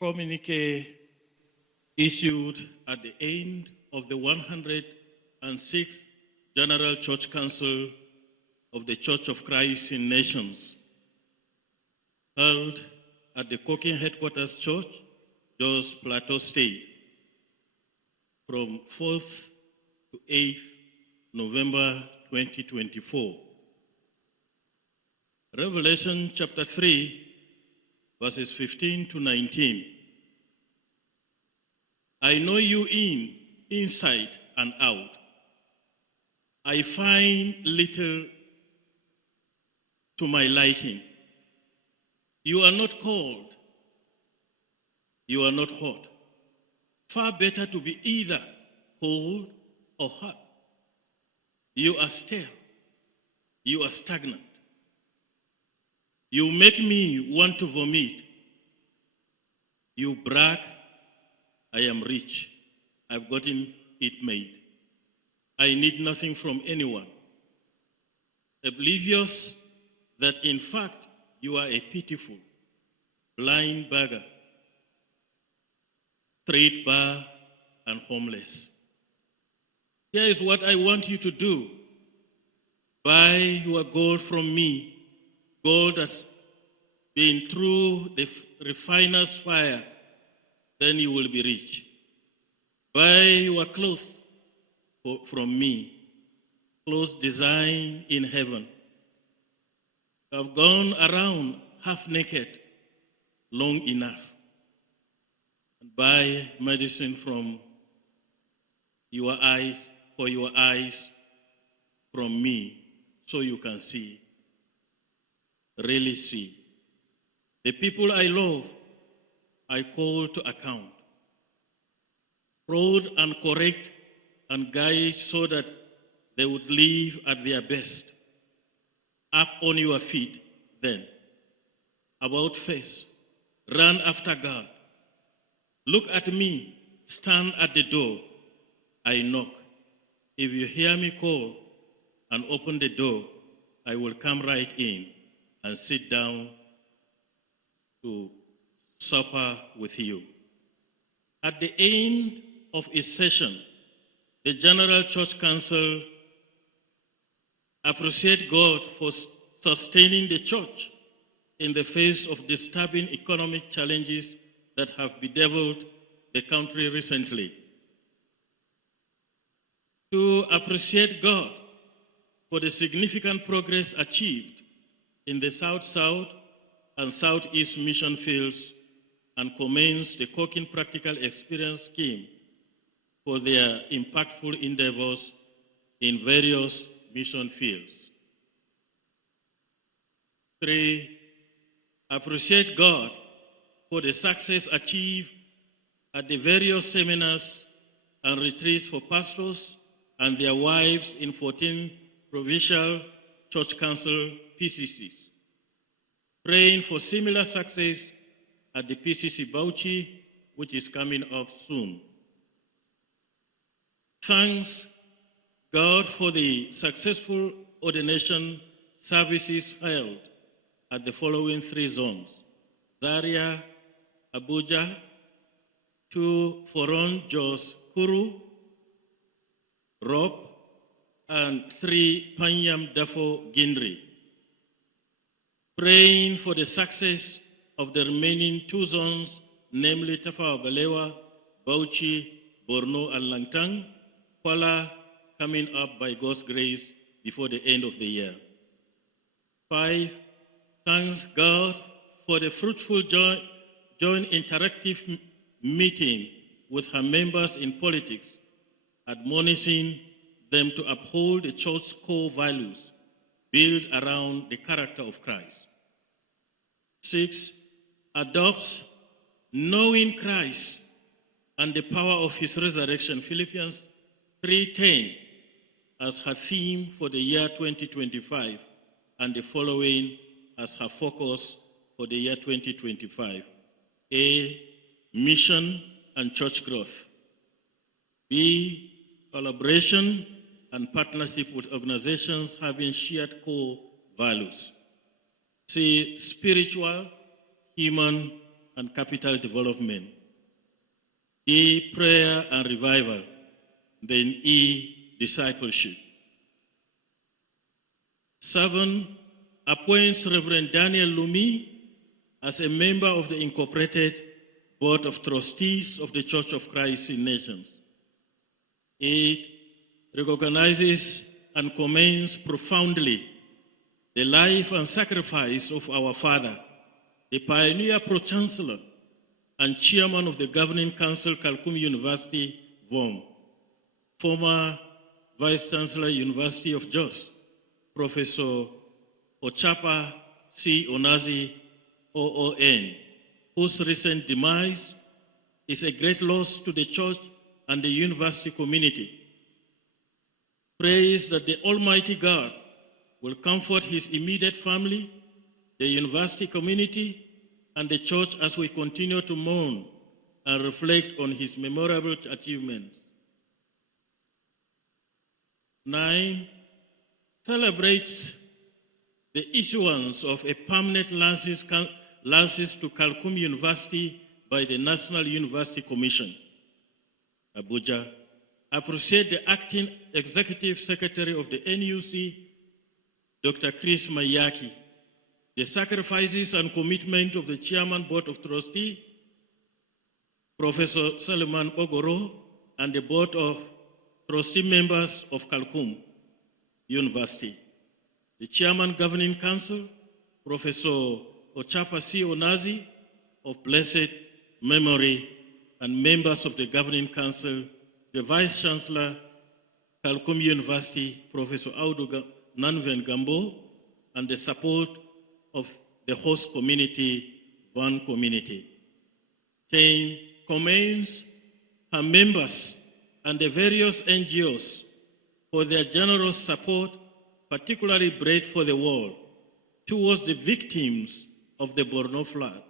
Communique issued at the end of the 106th General Church Council of the Church of Christ in Nations, held at the Cooking Headquarters Church, Jos Plateau State, from 4th to 8th November 2024. Revelation chapter 3, verses 15 to 19. I know you inside and out. I find little to my liking. You are not cold. You are not hot. Far better to be either cold or hot. You are stale. You are stagnant. You make me want to vomit. You brag, I am rich. I've gotten it made. I need nothing from anyone. Oblivious that in fact you are a pitiful, blind beggar, street bar, and homeless. Here is what I want you to do. Buy your gold from me, gold that's been through the refiner's fire, then you will be rich. Buy your clothes from me, clothes designed in heaven. I've gone around half naked long enough. And buy medicine from your eyes, for your eyes from me, so you can see, really see. The people I love, I call to account. Prod and correct and guide so that they would live at their best. Up on your feet, then. About face. Run after God. Look at me. Stand at the door. I knock. If you hear me call and open the door, I will come right in and sit down to supper with you. At the end of its session, the General Church Council appreciates God for sustaining the church in the face of disturbing economic challenges that have bedeviled the country recently. To appreciate God for the significant progress achieved in the South-South and Southeast mission fields, and commends the Cooking Practical Experience Scheme for their impactful endeavors in various mission fields. 3, appreciate God for the success achieved at the various seminars and retreats for pastors and their wives in 14 provincial church council PCCs. Praying for similar success at the PCC Bauchi, which is coming up soon. Thanks God for the successful ordination services held at the following 3 zones: Zaria, Abuja, 2 Foron, Jos, Kuru, Rob, and 3 Panyam, Dafo, Gindri. Praying for the success of the remaining 2 zones, namely Tafawa Balewa, Bauchi, Borno, and Langtang, Kuala, coming up by God's grace before the end of the year. 5, thanks God for the fruitful joint interactive meeting with her members in politics, admonishing them to uphold the church's core values built around the character of Christ. 6, adopts knowing Christ and the power of his resurrection, Philippians 3:10, as her theme for the year 2025, and the following as her focus for the year 2025. A, mission and church growth. B, collaboration and partnership with organizations having shared core values. C, spiritual, human, and capital development. D, prayer and revival. Then E, discipleship. 7, appoints Reverend Daniel Lumi as a member of the Incorporated Board of Trustees of the Church of Christ in Nations. 8, recognizes and commends profoundly the life and sacrifice of our father, the pioneer pro-chancellor and chairman of the Governing Council, Kalkum University, VOM, former Vice-Chancellor, University of Jos, Professor Ochapa C. Onazi, OON, whose recent demise is a great loss to the church and the university community. Prays that the Almighty God will comfort his immediate family, the university community, and the church as we continue to mourn and reflect on his memorable achievements. 9, celebrates the issuance of a permanent license to Kalkum University by the National University Commission, Abuja. Appreciate the acting executive secretary of the NUC, Dr. Chris Mayaki, the sacrifices and commitment of the chairman board of trustees, Professor Salman Ogoro, and the board of trustee members of Kalkum University, the chairman governing council, Professor Ochapa C. Onazi of blessed memory, and members of the governing council, the vice chancellor, Kalkum University, Professor Audu Nanven Gambo, and the support of the host community, Van community. 10, commends her members and the various NGOs for their generous support, particularly Bread for the World, towards the victims of the Borno flood.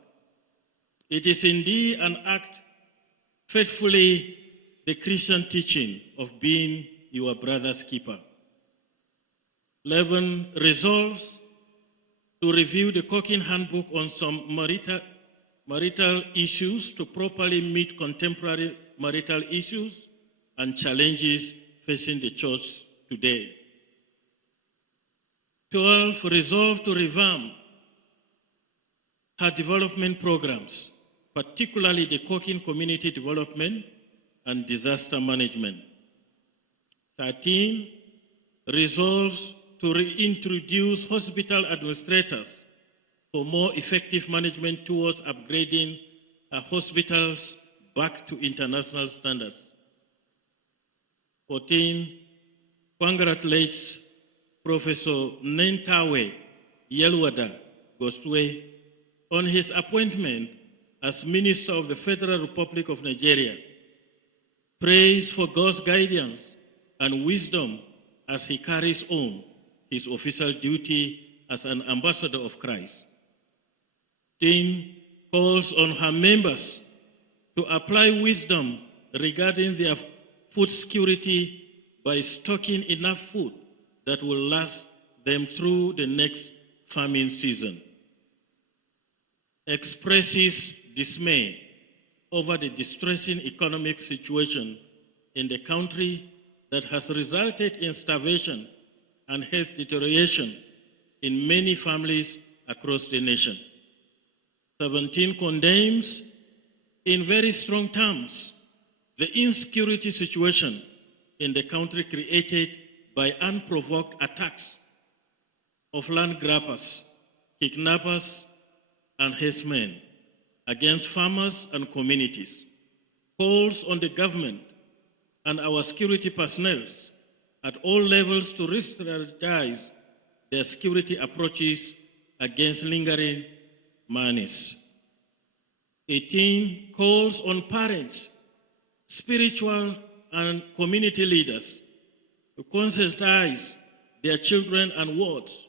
It is indeed an act faithfully the Christian teaching of being your brother's keeper. 11, resolves to review the Cooking Handbook on some marital issues to properly meet contemporary marital issues and challenges facing the church today. 12, resolve to revamp her development programs, particularly the Cooking Community Development and Disaster Management. 13, resolves to reintroduce hospital administrators for more effective management towards upgrading our hospitals back to international standards. 14, congratulates Professor Nentawe Yelwada Gostwe on his appointment as Minister of the Federal Republic of Nigeria. Prays for God's guidance and wisdom as he carries on his official duty as an ambassador of Christ. 15, calls on her members to apply wisdom regarding their food security by stocking enough food that will last them through the next famine season. Expresses dismay over the distressing economic situation in the country that has resulted in starvation and health deterioration in many families across the nation. 17, condemns in very strong terms the insecurity situation in the country created by unprovoked attacks of land grabbers, kidnappers, and herdsmen against farmers and communities. Calls on the government and our security personnel at all levels to re-strategize their security approaches against lingering menace. 18, calls on parents, spiritual and community leaders to conscientize their children and wards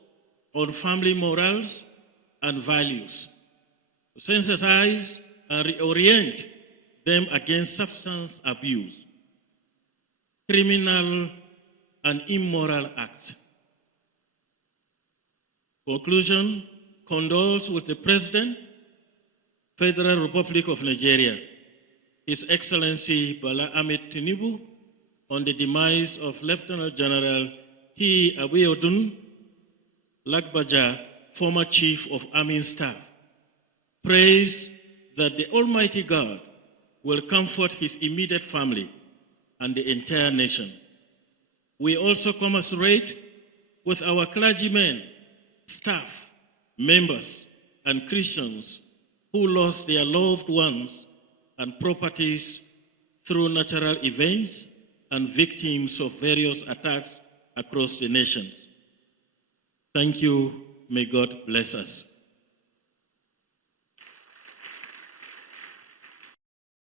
on family morals and values, to sensitize and reorient them against substance abuse, criminal and immoral acts. Conclusion, condoles with the President, Federal Republic of Nigeria, His Excellency Bala Ahmed Tinubu, on the demise of Lieutenant General P. Abiodun Lagbaja, former Chief of Army Staff. Prays that the Almighty God will comfort his immediate family and the entire nation. We also commiserate with our clergymen, staff, members, and Christians who lost their loved ones and properties through natural events and victims of various attacks across the nations. Thank you. May God bless us.